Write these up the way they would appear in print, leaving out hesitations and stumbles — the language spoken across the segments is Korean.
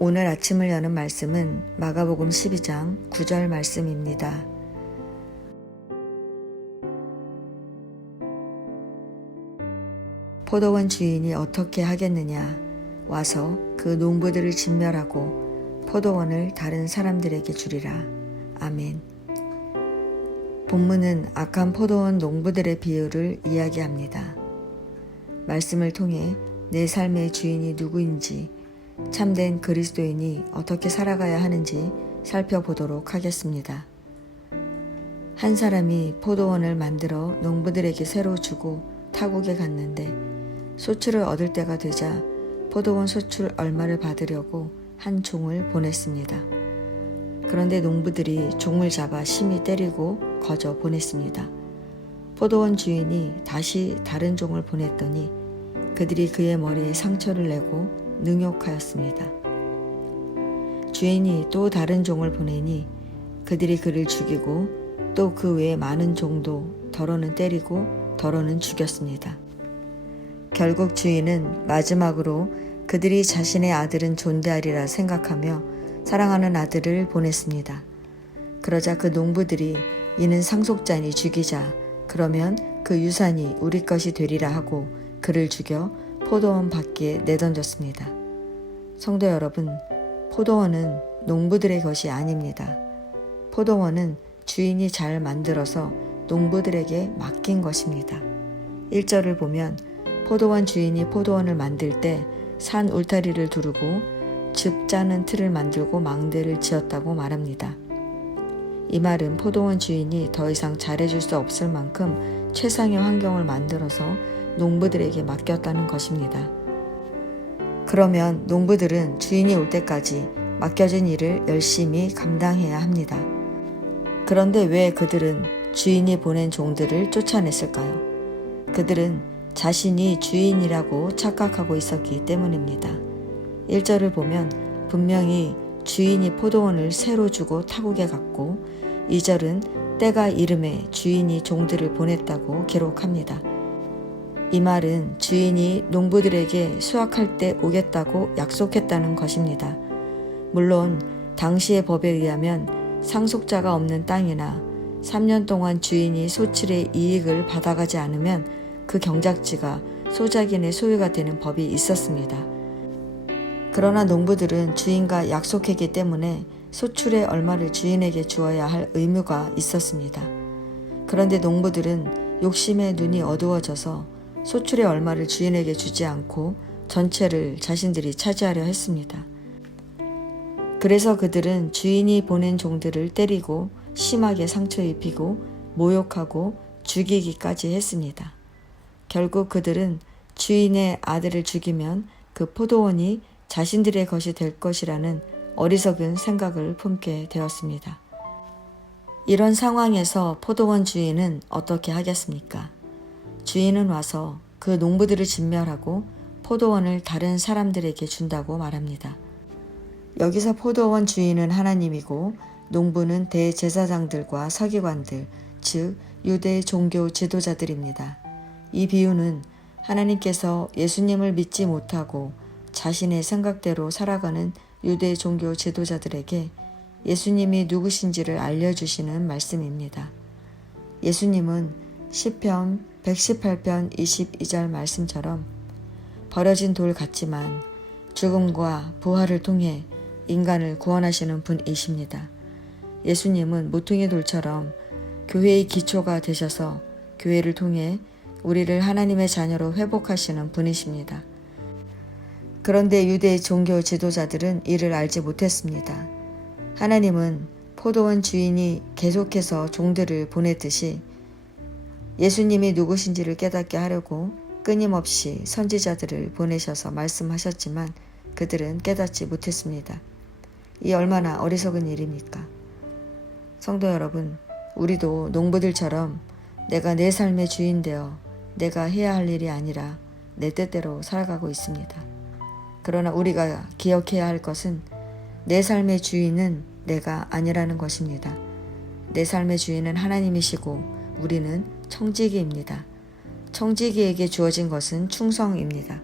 오늘 아침을 여는 말씀은 마가복음 12장 9절 말씀입니다. 포도원 주인이 어떻게 하겠느냐? 와서 그 농부들을 진멸하고 포도원을 다른 사람들에게 주리라. 아멘. 본문은 악한 포도원 농부들의 비유를 이야기합니다. 말씀을 통해 내 삶의 주인이 누구인지, 참된 그리스도인이 어떻게 살아가야 하는지 살펴보도록 하겠습니다. 한 사람이 포도원을 만들어 농부들에게 새로 주고 타국에 갔는데 소출을 얻을 때가 되자 포도원 소출 얼마를 받으려고 한 종을 보냈습니다. 그런데 농부들이 종을 잡아 심히 때리고 거저 보냈습니다. 포도원 주인이 다시 다른 종을 보냈더니 그들이 그의 머리에 상처를 내고 능욕하였습니다. 주인이 또 다른 종을 보내니 그들이 그를 죽이고 또 그 외에 많은 종도 더러는 때리고 더러는 죽였습니다. 결국 주인은 마지막으로 그들이 자신의 아들은 존대하리라 생각하며 사랑하는 아들을 보냈습니다. 그러자 그 농부들이 이는 상속자니 죽이자, 그러면 그 유산이 우리 것이 되리라 하고 그를 죽여 포도원 밖에 내던졌습니다. 성도 여러분, 포도원은 농부들의 것이 아닙니다. 포도원은 주인이 잘 만들어서 농부들에게 맡긴 것입니다. 1절을 보면 포도원 주인이 포도원을 만들 때 산 울타리를 두르고 즙 짜는 틀을 만들고 망대를 지었다고 말합니다. 이 말은 포도원 주인이 더 이상 잘해줄 수 없을 만큼 최상의 환경을 만들어서 농부들에게 맡겼다는 것입니다. 그러면 농부들은 주인이 올 때까지 맡겨진 일을 열심히 감당해야 합니다. 그런데 왜 그들은 주인이 보낸 종들을 쫓아냈을까요? 그들은 자신이 주인이라고 착각하고 있었기 때문입니다. 1절을 보면 분명히 주인이 포도원을 새로 주고 타국에 갔고 2절은 때가 이름에 주인이 종들을 보냈다고 기록합니다. 이 말은 주인이 농부들에게 수확할 때 오겠다고 약속했다는 것입니다. 물론 당시의 법에 의하면 상속자가 없는 땅이나 3년 동안 주인이 소출의 이익을 받아가지 않으면 그 경작지가 소작인의 소유가 되는 법이 있었습니다. 그러나 농부들은 주인과 약속했기 때문에 소출의 얼마를 주인에게 주어야 할 의무가 있었습니다. 그런데 농부들은 욕심에 눈이 어두워져서 소출의 얼마를 주인에게 주지 않고 전체를 자신들이 차지하려 했습니다. 그래서 그들은 주인이 보낸 종들을 때리고 심하게 상처 입히고 모욕하고 죽이기까지 했습니다. 결국 그들은 주인의 아들을 죽이면 그 포도원이 자신들의 것이 될 것이라는 어리석은 생각을 품게 되었습니다. 이런 상황에서 포도원 주인은 어떻게 하겠습니까? 주인은 와서 그 농부들을 진멸하고 포도원을 다른 사람들에게 준다고 말합니다. 여기서 포도원 주인은 하나님이고 농부는 대제사장들과 서기관들, 즉 유대 종교 지도자들입니다. 이 비유는 하나님께서 예수님을 믿지 못하고 자신의 생각대로 살아가는 유대 종교 지도자들에게 예수님이 누구신지를 알려주시는 말씀입니다. 예수님은 시편 118편 22절 말씀처럼 버려진 돌 같지만 죽음과 부활을 통해 인간을 구원하시는 분이십니다. 예수님은 모퉁이 돌처럼 교회의 기초가 되셔서 교회를 통해 우리를 하나님의 자녀로 회복하시는 분이십니다. 그런데 유대 종교 지도자들은 이를 알지 못했습니다. 하나님은 포도원 주인이 계속해서 종들을 보냈듯이 예수님이 누구신지를 깨닫게 하려고 끊임없이 선지자들을 보내셔서 말씀하셨지만 그들은 깨닫지 못했습니다. 이 얼마나 어리석은 일입니까? 성도 여러분, 우리도 농부들처럼 내가 내 삶의 주인 되어 내가 해야 할 일이 아니라 내 뜻대로 살아가고 있습니다. 그러나 우리가 기억해야 할 것은 내 삶의 주인은 내가 아니라는 것입니다. 내 삶의 주인은 하나님이시고 우리는 청지기입니다. 청지기에게 주어진 것은 충성입니다.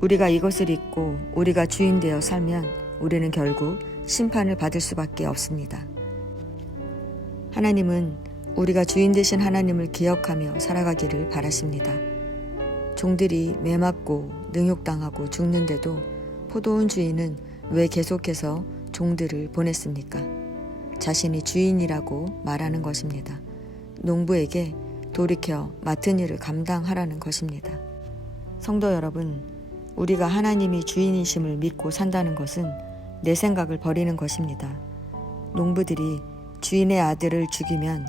우리가 이것을 잊고 우리가 주인 되어 살면 우리는 결국 심판을 받을 수밖에 없습니다. 하나님은 우리가 주인 되신 하나님을 기억하며 살아가기를 바라십니다. 종들이 매맞고 능욕당하고 죽는데도 포도원 주인은 왜 계속해서 종들을 보냈습니까? 자신이 주인이라고 말하는 것입니다. 농부에게 돌이켜 맡은 일을 감당하라는 것입니다. 성도 여러분, 우리가 하나님이 주인이심을 믿고 산다는 것은 내 생각을 버리는 것입니다. 농부들이 주인의 아들을 죽이면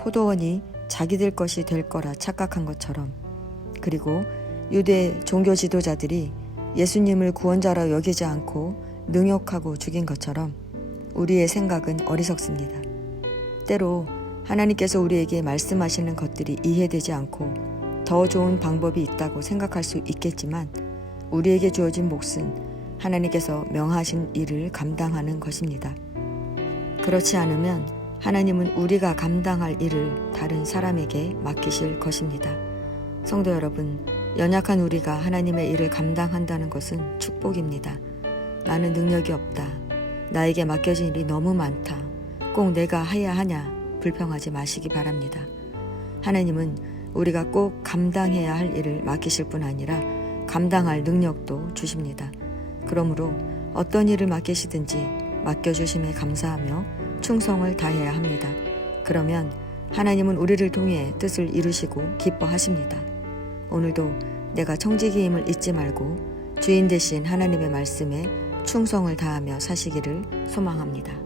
포도원이 자기들 것이 될 거라 착각한 것처럼, 그리고 유대 종교 지도자들이 예수님을 구원자라 여기지 않고 능욕하고 죽인 것처럼 우리의 생각은 어리석습니다. 때로 하나님께서 우리에게 말씀하시는 것들이 이해되지 않고 더 좋은 방법이 있다고 생각할 수 있겠지만 우리에게 주어진 몫은 하나님께서 명하신 일을 감당하는 것입니다. 그렇지 않으면 하나님은 우리가 감당할 일을 다른 사람에게 맡기실 것입니다. 성도 여러분, 연약한 우리가 하나님의 일을 감당한다는 것은 축복입니다. 나는 능력이 없다. 나에게 맡겨진 일이 너무 많다. 꼭 내가 해야 하냐? 불평하지 마시기 바랍니다. 하나님은 우리가 꼭 감당해야 할 일을 맡기실 뿐 아니라 감당할 능력도 주십니다. 그러므로 어떤 일을 맡기시든지 맡겨주심에 감사하며 충성을 다해야 합니다. 그러면 하나님은 우리를 통해 뜻을 이루시고 기뻐하십니다. 오늘도 내가 청지기임을 잊지 말고 주인 되신 하나님의 말씀에 충성을 다하며 사시기를 소망합니다.